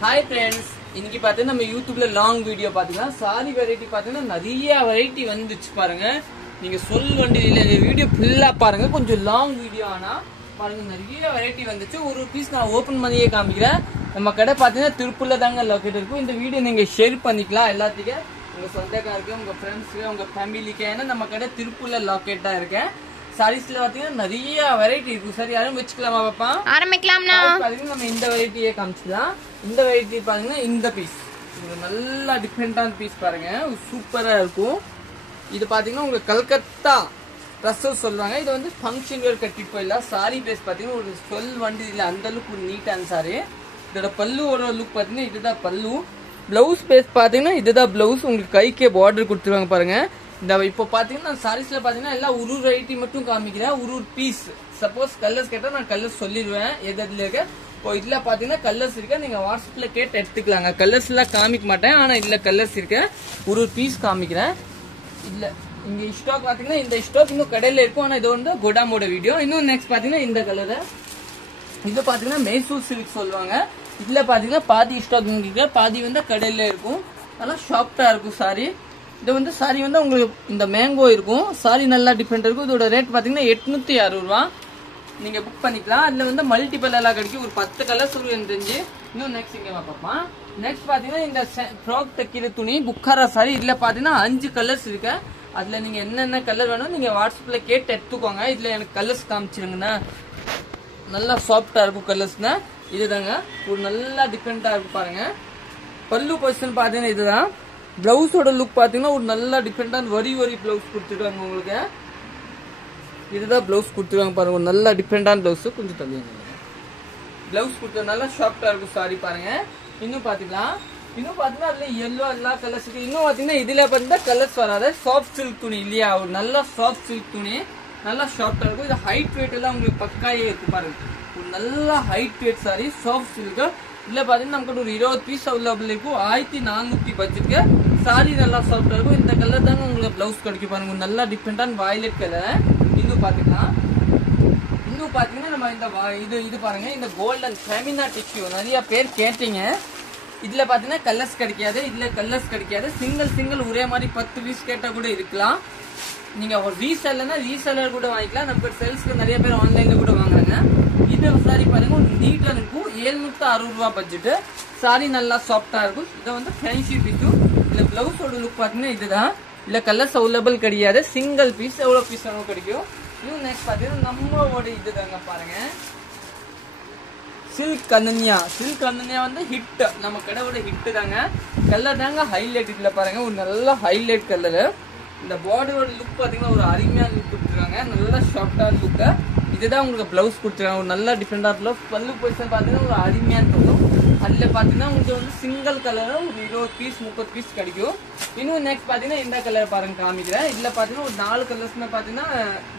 Hi friends, இன்னைக்கு பாத்தீங்கன்னா நம்ம YouTubeல லாங் வீடியோ பாத்தீங்கன்னா சாரி வெரைட்டி பாத்தீங்கன்னா நிறைய வெரைட்டி வந்துச்சு பாருங்க. நீங்க சொல் வண்டியில இந்த வீடியோ ஃபுல்லா பாருங்க. கொஞ்சம் லாங் வீடியோ ஆனா பாருங்க நிறைய வெரைட்டி வந்துச்சு. ஒரு பீஸ் நான் ஓபன் பண்ணியே காமிக்கிறேன். நம்ம கடை பாத்தீங்கன்னா திருப்பூர்ல தாங்க லொகேட் இருக்கும். இந்த வீடியோ நீங்க ஷேர் பண்ணிக்கலாம் எல்லாத்துக்கும். உங்க சொந்தக்காரருக்கு, உங்க ஃப்ரெண்ட்ஸ்க்கு, உங்க ஃபேமிலிக்கு. ஏன்னா நம்ம கடை திருப்பூர்ல லொகேட்டா இருக்கேன். சாரீஸ்ல பாத்தீங்கன்னா நிறைய வெரைட்டி இருக்கு. சரி யாரும் வச்சுக்கலாமா பாப்பா? ஆரம்பிக்கலாம்னா பாத்தீங்கன்னா நம்ம இந்த வெரைட்டியே காமிச்சிடலாம். இந்த வெரைட்டி பாத்தீங்கன்னா இந்த பீஸ் நல்லா டிஃபரெண்டான பீஸ் பாருங்க, சூப்பரா இருக்கும். இது பாத்தீங்கன்னா உங்களுக்கு கல்கத்தா ட்ரெஸ்ஸஸ் சொல்லுவாங்க. இது வந்து ஃபங்க்ஷன் வேர் கட்டிட்டு போயிடலாம். சாரி பேஸ் பாத்தீங்கன்னா ஒரு சொல் வண்டி இல்ல, அந்த அளவுக்கு ஒரு நீட்டான சாரி. இதோட பல்லுவோட லுக் பாத்தீங்கன்னா இதுதான் பல்லு. பிளவுஸ் பேஸ் பாத்தீங்கன்னா இதுதான் பிளவுஸ். உங்களுக்கு கைக்கே பார்டர் கொடுத்துருவாங்க பாருங்க. இந்த இப்போ பாத்தீங்கன்னா சாரீஸ்ல பாத்தீங்கன்னா எல்லாம் ஒரு வெரைட்டி மட்டும் காமிக்கிறேன், ஒரு பீஸ். சப்போஸ் கலர்ஸ் கேட்டா நான் கலர்ஸ் சொல்லிடுவேன் எது எதுல இருக்க. இப்போ இதுல பாத்தீங்கன்னா கலர்ஸ் இருக்கு, நீங்க வாட்ஸ்அப்ல கேட்டு எடுத்துக்கலாங்க. கலர்ஸ் எல்லாம் காமிக்க மாட்டேன், ஆனா இதுல கலர்ஸ் இருக்கு. ஒரு பீஸ் காமிக்கிறேன். இல்ல இங்க ஸ்டாக் பாத்தீங்கன்னா இந்த ஸ்டாக் இன்னும் கடையில இருக்கும், ஆனா இது வந்து கோடாமோட வீடியோ. இன்னும் நெக்ஸ்ட் பாத்தீங்கன்னா இந்த கலர், இது பாத்தீங்கன்னா மைசூர் சில்க் சொல்லுவாங்க. இதுல பாத்தீங்கன்னா பாதி ஸ்டாக் இங்க பாதி வந்து கடையில இருக்கும். நல்லா சாஃப்டா இருக்கும் சாரி. இது வந்து சாரி வந்து உங்களுக்கு இந்த மேங்கோ இருக்கும். சாரி நல்லா டிஃபரெண்ட் இருக்கும். இதோட ரேட் பாத்தீங்கன்னா 860 ரூபா. நீங்க புக் பண்ணிக்கலாம். அதுல வந்து மல்டிபிள் எல்லாம் கிடைக்கும். ஒரு 10 கலர் சொல்லுவேன் தெரிஞ்சு. இன்னும் நெக்ஸ்ட் இங்க பாப்போம். நெக்ஸ்ட் பாத்தீங்கன்னா இந்த ஃப்ராக் தைக்கிற துணி புக்காரா சாரி. இதுல பாத்தீங்கன்னா 5 கலர்ஸ் இருக்கு. அதுல நீங்க என்னென்ன கலர் வேணும் நீங்க வாட்ஸ்அப்ல கேட்டு எடுத்துக்கோங்க. இதுல எனக்கு கலர்ஸ் காமிச்சிருங்கண்ணா. நல்லா சாஃப்டா இருக்கும் கலர்ஸ்னா. இதுதாங்க ஒரு நல்லா டிஃபரெண்டா இருக்கும் பாருங்க. பல்லு பொசிஷன் பாத்தீங்கன்னா இதுதான். பிளவுஸோட லுக் பாத்தீங்கன்னா ஒரு நல்லா டிஃபரெண்டான வரி பிளவுஸ் கொடுத்துருக்காங்க உங்களுக்கு. இதுதான் பிளவுஸ் கொடுத்துருக்காங்க பாருங்க, ஒரு நல்லா டிஃபரெண்டான பிளவுஸ். கொஞ்சம் தள்ளி பிளவுஸ் கொடுத்தது நல்லா சாஃப்டா இருக்கும் சாரி பாருங்க. இன்னும் பாத்தீங்கன்னா அதுல எல்லோ எல்லா கலர்ஸ் இருக்கு. இன்னும் பாத்தீங்கன்னா இதுல பார்த்தா கலர்ஸ் வராது. சாஃப்ட் சில்க் துணி இல்லையா, ஒரு நல்லா சாஃப்ட் சில்க் துணி நல்லா சாஃப்டா இருக்கும். இது ஹைட் வெயிட் எல்லாம் உங்களுக்கு பக்காயே இருக்கு பாருங்க. ஒரு நல்ல height weight sari soft silk. இதுல பாத்தீங்கன்னா நமக்கு ஒரு 20 பீஸ் அவைலபிள் இருக்கும். 1400 பட்ஜெட்க்கு சாரி நல்லா சாஃப்டா இருக்கும். இந்த கலர் தாங்க உங்களுக்கு பிளவுஸ் கிடைக்கும் பாருங்க, நல்லா டிஃபரெண்டான வயலட் கலர். இன்னும் பாத்தீங்கன்னா நம்ம இந்த இது பாருங்க, இந்த கோல்டன் ஃபெமினா டிஷ்யூ நிறைய பேர் கேட்டீங்க. இதுல பாத்தீங்கன்னா கலர்ஸ் கிடைக்காது, இதுல கலர்ஸ் கிடைக்காது. சிங்கிள் ஒரே மாதிரி 10 பீஸ் கேட்டா கூட இருக்கலாம். நீங்க ஒரு ரீசெல்லர் கூட வாங்கிக்கலாம். நம்ம சேல்ஸ்க்கு நிறைய பேர் ஆன்லைன்ல கூட வாங்குறாங்க. இது சாரி பாருங்க நீட்டா இருக்கும். 760 ரூபா பட்ஜெட். சாரி நல்லா சாஃப்டா இருக்கும். இதை வந்து ஃபேன்சி பீஸு. இல்ல பிளவுஸோட லுக் பாத்தீங்கன்னா இதுதான். இல்ல கலர்ஸ் அவைலபிள் கிடையாது. சிங்கிள் பீஸ் எவ்வளவு பீஸ் வேணும் கிடைக்கும். இன்னும் நெக்ஸ்ட் பாத்தீங்கன்னா நம்மளோட இதுதாங்க பாருங்க, சில்க் அனன்யா. சில்க் அனன்யா வந்து ஹிட், நம்ம கடையோட ஹிட் தாங்க. கலர் தாங்க ஹைலைட். இதுல பாருங்க ஒரு நல்ல ஹைலைட் கலரு. இந்த பாடியோட லுக் பாத்தீங்கன்னா ஒரு அருமையான லுக் கொடுத்துருக்காங்க, நல்லா சாஃப்டான லுக். இதுதான் உங்களுக்கு பிளவுஸ் கொடுத்துருக்காங்க, ஒரு நல்ல டிஃபரெண்டான பிளவுஸ். பல்லு பொசிஷன் பாத்தீங்கன்னா ஒரு அருமையான இருக்கும். அதுல பாத்தீங்கன்னா உங்களுக்கு வந்து சிங்கிள் கலர் ஒரு 20 பீஸ் 30 பீஸ் கிடைக்கும். இன்னும் நெக்ஸ்ட் பாத்தீங்கன்னா இந்த கலர் பாருங்க காமிக்கிறேன். இதுல பாத்தீங்கன்னா ஒரு 4 கலர்ஸ்னா பாத்தீங்கன்னா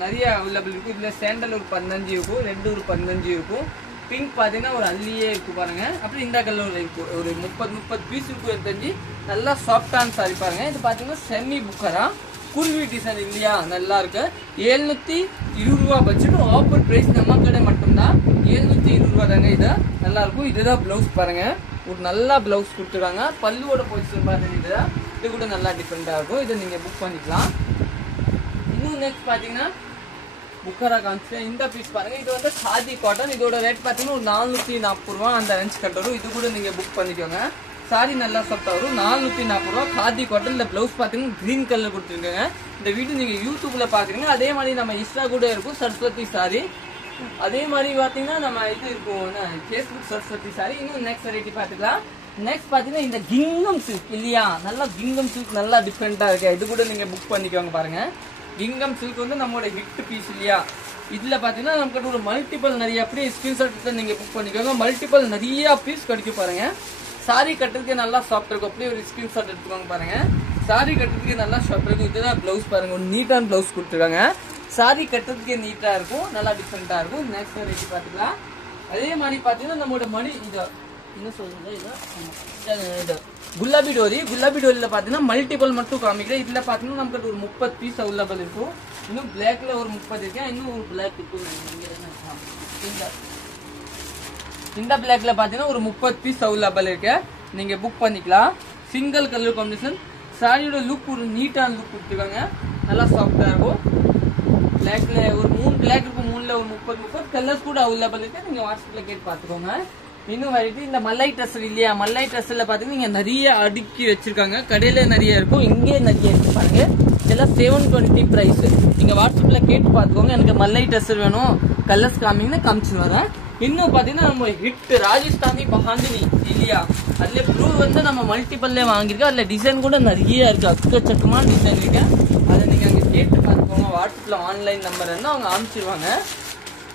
நிறைய அவைலபிள் இருக்கும். இதுல சாண்டல் ஒரு 15 இருக்கும், ரெட் ஒரு 15 இருக்கும், பிங்க் பாத்தீங்கன்னா ஒரு அள்ளியே இருக்கு பாருங்க. அப்புறம் இந்த கலர் இருக்கும் ஒரு 30 பீஸ் இருக்கும் தெரிஞ்சு. நல்லா சாஃப்டான சாரி பாருங்க. இது பாத்தீங்கன்னா செமி புக்கரா குருவி டிசைன் இல்லையா, நல்லா இருக்கு. 720 ரூபா பட்ஜெட். ஆஃபர் பிரைஸ் நம்ம கடை மட்டும்தான் 720 ரூபா தாங்க. இது நல்லா இருக்கும். இதுதான் பிளவுஸ் பாருங்க, ஒரு நல்லா பிளவுஸ் கொடுத்துருக்காங்க. பல்லுவோட பொசிஷன் பாத்தீங்கன்னா இதுதான். இது கூட நல்லா டிஃபரெண்டா இருக்கும். இதை நீங்க புக் பண்ணிக்கலாம். இன்னும் நெக்ஸ்ட் பாத்தீங்கன்னா புக்கரா காமிச்சு இந்த பீஸ் பாருங்க. இது வந்து காதி காட்டன். இதோட ரேட் பாத்தீங்கன்னா ஒரு 440 ரூபா அந்த ரேஞ்ச் கட் வரும். இது கூட நீங்க புக் பண்ணிக்கோங்க. சாரி நல்லா சாஃப்டா வரும். 440 ரூபா காதி காட்டன். இந்த பிளவுஸ் பாத்தீங்கன்னா கிரீன் கலர் கொடுத்துருக்காங்க. இந்த வீடியோ நீங்க யூடியூப்ல பாக்குறீங்க. அதே மாதிரி நம்ம இன்ஸ்டா கூட இருக்கும் சரஸ்வதி சாரி. அதே மாதிரி பாத்தீங்கன்னா நம்ம இது இருக்கும் பேஸ்புக் சரஸ்வதி சாரி. இன்னும் நெக்ஸ்ட் வெரைட்டி பாத்துக்கலாம். நெக்ஸ்ட் பாத்தீங்கன்னா இந்த கிங்கம் சில்க் இல்லையா, நல்லா கிங்கம் சில்க் நல்லா டிஃபரெண்டா இருக்கு. இது கூட நீங்க புக் பண்ணிக்கோங்க பாருங்க. கிங்கம் சில்க் வந்து நம்மளோட ஹிட் பீஸ் இல்லையா. இதுல பாத்தீங்கன்னா நமக்கு ஒரு மல்டிபிள் நிறைய அப்படியே ஸ்கிரீன்ஷாட் எடுத்து நீங்க புக் பண்ணிக்கோங்க. மல்டிபிள் நிறைய பீஸ் கிடைக்கும் பாருங்க. சாரி கட்டுறதுக்கு நல்லா சாஃப்ட் இருக்கும். அப்படியே ஒரு ஸ்கிரீன்ஷாட் எடுத்துக்கோங்க பாருங்க. சாரி கட்டுறதுக்கு நல்லா சாஃப்ட் இருக்கும். இதுதான் பிளவுஸ் பாருங்க, ஒரு நீட்டான பிளவுஸ் கொடுத்துருக்காங்க. சாரி கட்டுறதுக்கு நீட்டா இருக்கும், நல்லா டிஃபரெண்டா இருக்கும். நெக்ஸ்ட் வெரைட்டி பாத்துக்கலாம். அதே மாதிரி பாத்தீங்கன்னா நம்மளோட மணி இது என்ன சொல்றது, இது குலாபி டோரியில பாத்தீங்கன்னா மல்டிபிள் மட்டும் காமிக்கிறேன். இதுல பாத்தீங்கன்னா நமக்கு ஒரு 30 பீஸ் அவைலபிள் இருக்கும். இன்னும் பிளாக்ல ஒரு 30 இருக்கு. இன்னும் ஒரு பிளாக் இருக்கும். இந்த பிளாக்ல பாத்தீங்கன்னா ஒரு 30 பீஸ் அவைலபிள் இருக்கு, நீங்க புக் பண்ணிக்கலாம். Single colour combination. சாரியோட லுக் ஒரு நீட்டான லுக் கொடுத்துருக்காங்க, நல்லா சாஃப்டா இருக்கும். பிளாக்ல ஒரு 3 பிளாக் இருக்கும், 3ல ஒரு 30 கலர்ஸ் கூட அவைலபிள் இருக்கு, நீங்க வாட்ஸ்அப்ல கேட்டு பாத்துக்கோங்க. இன்னும் வெரைட்டி இந்த மல்லை ட்ரெஸ் இல்லையா, மல்லை ட்ரெஸ்ல பாத்தீங்கன்னா நீங்க நிறைய அடுக்கி வச்சிருக்காங்க, கடையில நிறைய இருக்கும், இங்கே நிறைய இருக்கு பாருங்க. இதெல்லாம் 720 பிரைஸ். நீங்க வாட்ஸ்அப்ல கேட்டு பாத்துக்கோங்க, எனக்கு மல்லை ட்ரெஸ் வேணும் கலர்ஸ் காமிங்கன்னா காமிச்சு வரேன். இன்னும் பாத்தீங்கன்னா நம்ம ஹிட் ராஜஸ்தானி பஹாந்தினி இல்லையா, அதுல ப்ளூ வந்து நம்ம மல்டிபிள்ல வாங்கிருக்கோம், அதுல டிசைன் கூட நிறைய இருக்கு, அக்கச்சக்கமான டிசைன் இருக்கு. அதை நீங்க அங்க கேட்டு பாத்துக்கோங்க, வாட்ஸ்அப்ல ஆன்லைன் நம்பர் இருந்தா அவங்க அனுப்பிச்சிருவாங்க.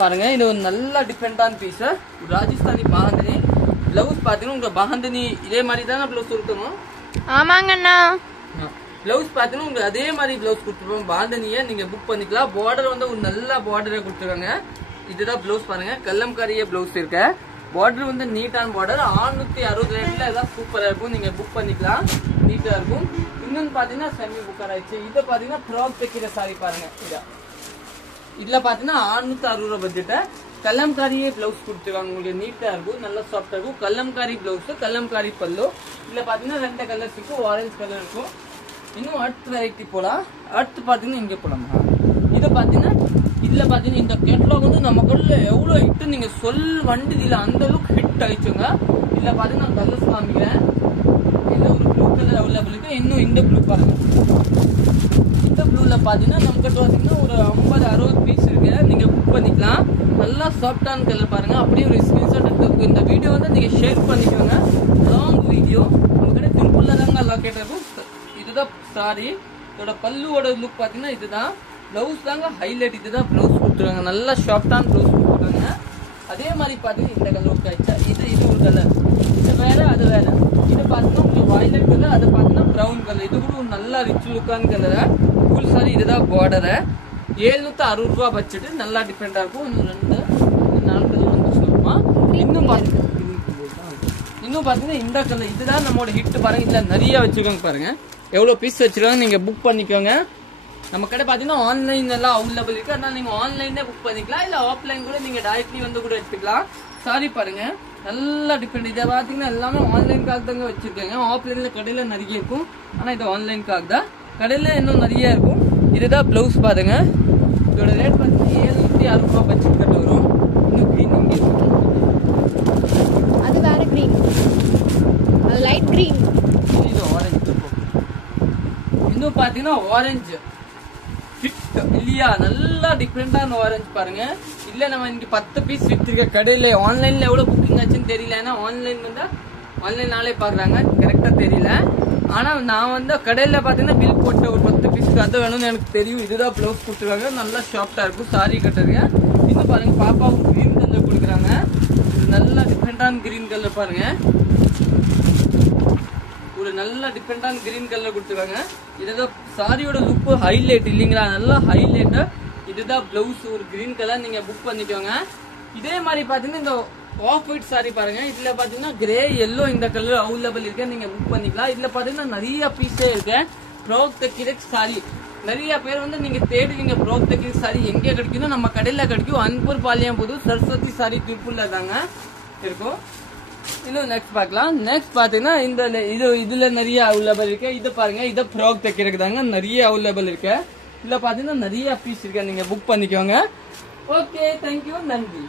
பாருங்க இது ஒரு நல்ல டிஃபரெண்டான பீஸ், ராஜஸ்தானி பஹாந்தினி. பிளவுஸ் பாத்தீங்கன்னா உங்க பஹாந்தினி இதே மாதிரி தானே பிளவுஸ் இருக்கணும்? ஆமாங்கண்ணா. பிளவுஸ் பாத்தீங்கன்னா உங்களுக்கு அதே மாதிரி பிளவுஸ் கொடுத்துருப்போம், பாந்தனியை நீங்க புக் பண்ணிக்கலாம். பார்டர் வந்து ஒரு நல்ல பார்டரை கொடுத்துருக்காங்க. இதுதான் பிளவுஸ் பாருங்க, கல்லம்காரிய பிளவுஸ் இருக்கு. பார்டர் வந்து நீட்டான பார்டர், 660 ரேட்ல எல்லாம் சூப்பரா இருக்கும், நீங்க புக் பண்ணிக்கலாம், நீட்டா இருக்கும். இன்னொன்னு பாத்தீங்கன்னா செமி புக்கர் ஆயிடுச்சு. இதை பாத்தீங்கன்னா ஃப்ராக் தைக்கிற சாரி பாருங்க, இதுல பாத்தீங்கன்னா 660 ரூபாய் பட்ஜெட். கல்லம்காரியே பிளவுஸ் கொடுத்துருக்காங்க, உங்களுக்கு நீட்டா இருக்கும், நல்லா சாஃப்டா இருக்கும். கல்லம்காரி பிளவுஸ், கல்லம்காரி பல்லு. இதுல பாத்தீங்கன்னா 2 கலர்ஸ் இருக்கும், ஆரஞ்சு கலர் இருக்கும். இன்னும் அடுத்த வெரைட்டி போலாம். அடுத்து பாத்தீங்கன்னா இங்க போலாமா, இதை பாத்தீங்கன்னா இதுல பாத்தீங்கன்னா இந்த கேட்டலாக் வந்து நம்ம கடையில எவ்வளவு ஹிட் நீங்க வண்டி இல்ல, அந்த அளவுக்கு ஹிட் ஆயிடுச்சுங்க. இதுல பாத்தீங்கன்னா நான் கலர்ஸ் காமிக்கிறேன். இதுல ஒரு ப்ளூ கலர் அவைலபிள் இருக்கு. இன்னும் இந்த ப்ளூ பாருங்க, இந்த ப்ளூல பாத்தீங்கன்னா நம்ம கிட்ட பாத்தீங்கன்னா ஒரு 50-60 பீஸ் இருக்கு, நீங்க புக் பண்ணிக்கலாம். நல்லா சாஃப்டான கலர் பாருங்க. அப்படியே ஒரு ஸ்கிரீன்ஷாட் எடுத்து இந்த வீடியோ வந்து நீங்க ஷேர் பண்ணிக்கோங்க, லாங் வீடியோ. உங்ககிட்ட திருப்பூர்ல தாங்க லொக்கேட் இருக்கும். இதுதான் சாரி, இதோட பல்லுவோட லுக் பாத்தீங்கன்னா இதுதான். பிளவுஸ் தாங்க ஹைலைட், இதுதான் பிளவுஸ் கொடுத்துருக்காங்க, நல்லா சாஃப்டான பிளவுஸ் கொடுத்துருக்காங்க. அதே மாதிரி பாத்தீங்கன்னா இந்த கலர் லுக் ஆயிடுச்சா, இது ஒரு கலர், இது வேற அது வேற. இது பாத்தீங்கன்னா உங்களுக்கு வயலட் கலர், அது பாத்தீங்கன்னா பிரவுன் கலர். இது கூட ஒரு நல்ல ரிச் லுக்கான கலர். ஃபுல் சாரி இதுதான் பார்டர். 760 ரூபாய் பட்ஜெட், நல்லா டிஃபரெண்டா இருக்கும். இன்னும் 4 கலர் வந்து சொல்லுமா. இன்னும் பாத்தீங்கன்னா இந்த கலர், இதுதான் நம்மளோட ஹிட் பாருங்க. இதுல நிறைய வச்சிருக்காங்க பாருங்க, எவ்வளவு பீஸ் வச்சிருக்காங்க, நீங்க புக் பண்ணிக்கோங்க. நம்ம கடை பாத்தீங்கன்னா ஆன்லைன் எல்லாம் அவைலபிள் இருக்கு, அதனால நீங்க ஆன்லைன்ல புக் பண்ணிக்கலாம், இல்ல ஆஃப்லைன் கூட நீங்க டைரக்ட்லி வந்து கூட எடுத்துக்கலாம். சாரி பாருங்க நல்லா டிஃபரெண்ட். இதை பாத்தீங்கன்னா எல்லாமே ஆன்லைனுக்காக தாங்க வச்சிருக்காங்க, ஆஃப்லைன்ல கடையில நிறைய இருக்கும், ஆனா இது ஆன்லைனுக்காக தான். கடையில இன்னும் நிறைய இருக்கும். இதுதான் பிளவுஸ் பாருங்க, இதோட ரேட் பாத்தீங்கன்னா 760 ரூபாய் பட்ஜெட் கட்ட வரும். இன்னும் கிரீன் இங்கே அது வேற கிரீன், அது லைட் கிரீன், இது ஆரஞ்சு. இன்னும் பாத்தீங்கன்னா ஆரஞ்சு ஃபிட் இல்லையா, நல்லா டிஃபரெண்டான ஆரஞ்சு பாருங்க. இல்ல நம்ம இன்னைக்கு 10 பீஸ் வித்துருக்க கடையில. ஆன்லைன்ல எவ்வளவு புக்கிங் ஆச்சுன்னு தெரியல, ஏன்னா ஆன்லைன் வந்து ஆன்லைனாலே பாக்குறாங்க, கரெக்டா தெரியல. ஆனா நான் வந்து கடையில பாத்தீங்கன்னா பில் போட்ட ஒரு 10 பீஸ்க்கு அது வேணும்னு எனக்கு தெரியும். இதுதான் பிளவுஸ் கொடுத்துருக்காங்க, நல்லா சாஃப்டா இருக்கும் சாரி கட்டுறதுக்கு. இன்னும் பாருங்க பாப்பாவுக்கு கிரீன் கலர் கொடுக்குறாங்க, நல்லா டிஃபரெண்டான கிரீன் கலர் பாருங்க, ஒரு நல்ல டிஃபரெண்டான கிரீன் கலர் கொடுத்துருக்காங்க. இதுதான் சாரியோட லுக் ஹைலைட் இல்லைங்களா, நல்லா ஹைலைட். இதுதான் பிளவுஸ், ஒரு கிரீன் கலர், நீங்க புக் பண்ணிக்கோங்க. இதே மாதிரி பாத்தீங்கன்னா இந்த ஆஃப் ஒயிட் சாரி பாருங்க, இதுல பாத்தீங்கன்னா கிரே எல்லோ இந்த கலர் அவைலபிள் இருக்கு, நீங்க புக் பண்ணிக்கலாம். இதுல பாத்தீங்கன்னா நிறைய பீஸே இருக்கு. ஃப்ராக் தைக்கிற சாரி நிறைய பேர் வந்து நீங்க தேடுவீங்க, ஃப்ராக் தைக்கிற சாரி எங்க கிடைக்கும், நம்ம கடையில கிடைக்கும். அன்பூர் பாளையம் புது சரஸ்வதி சாரி திருப்பூர்ல தாங்க இருக்கும். இன்னும் நெக்ஸ்ட் பார்க்கலாம். நெக்ஸ்ட் பாத்தீங்கன்னா இந்த இதுல நிறைய அவைலபிள் இருக்கு. இது பாருங்க, இதை ஃப்ராக் தைக்கிறதுக்கு தாங்க நிறைய அவைலபிள் இருக்கு. இதுல பாத்தீங்கன்னா நிறைய பீஸ் இருக்கு, நீங்க புக் பண்ணிக்கோங்க. ஓகே, தேங்க்யூ, நன்றி.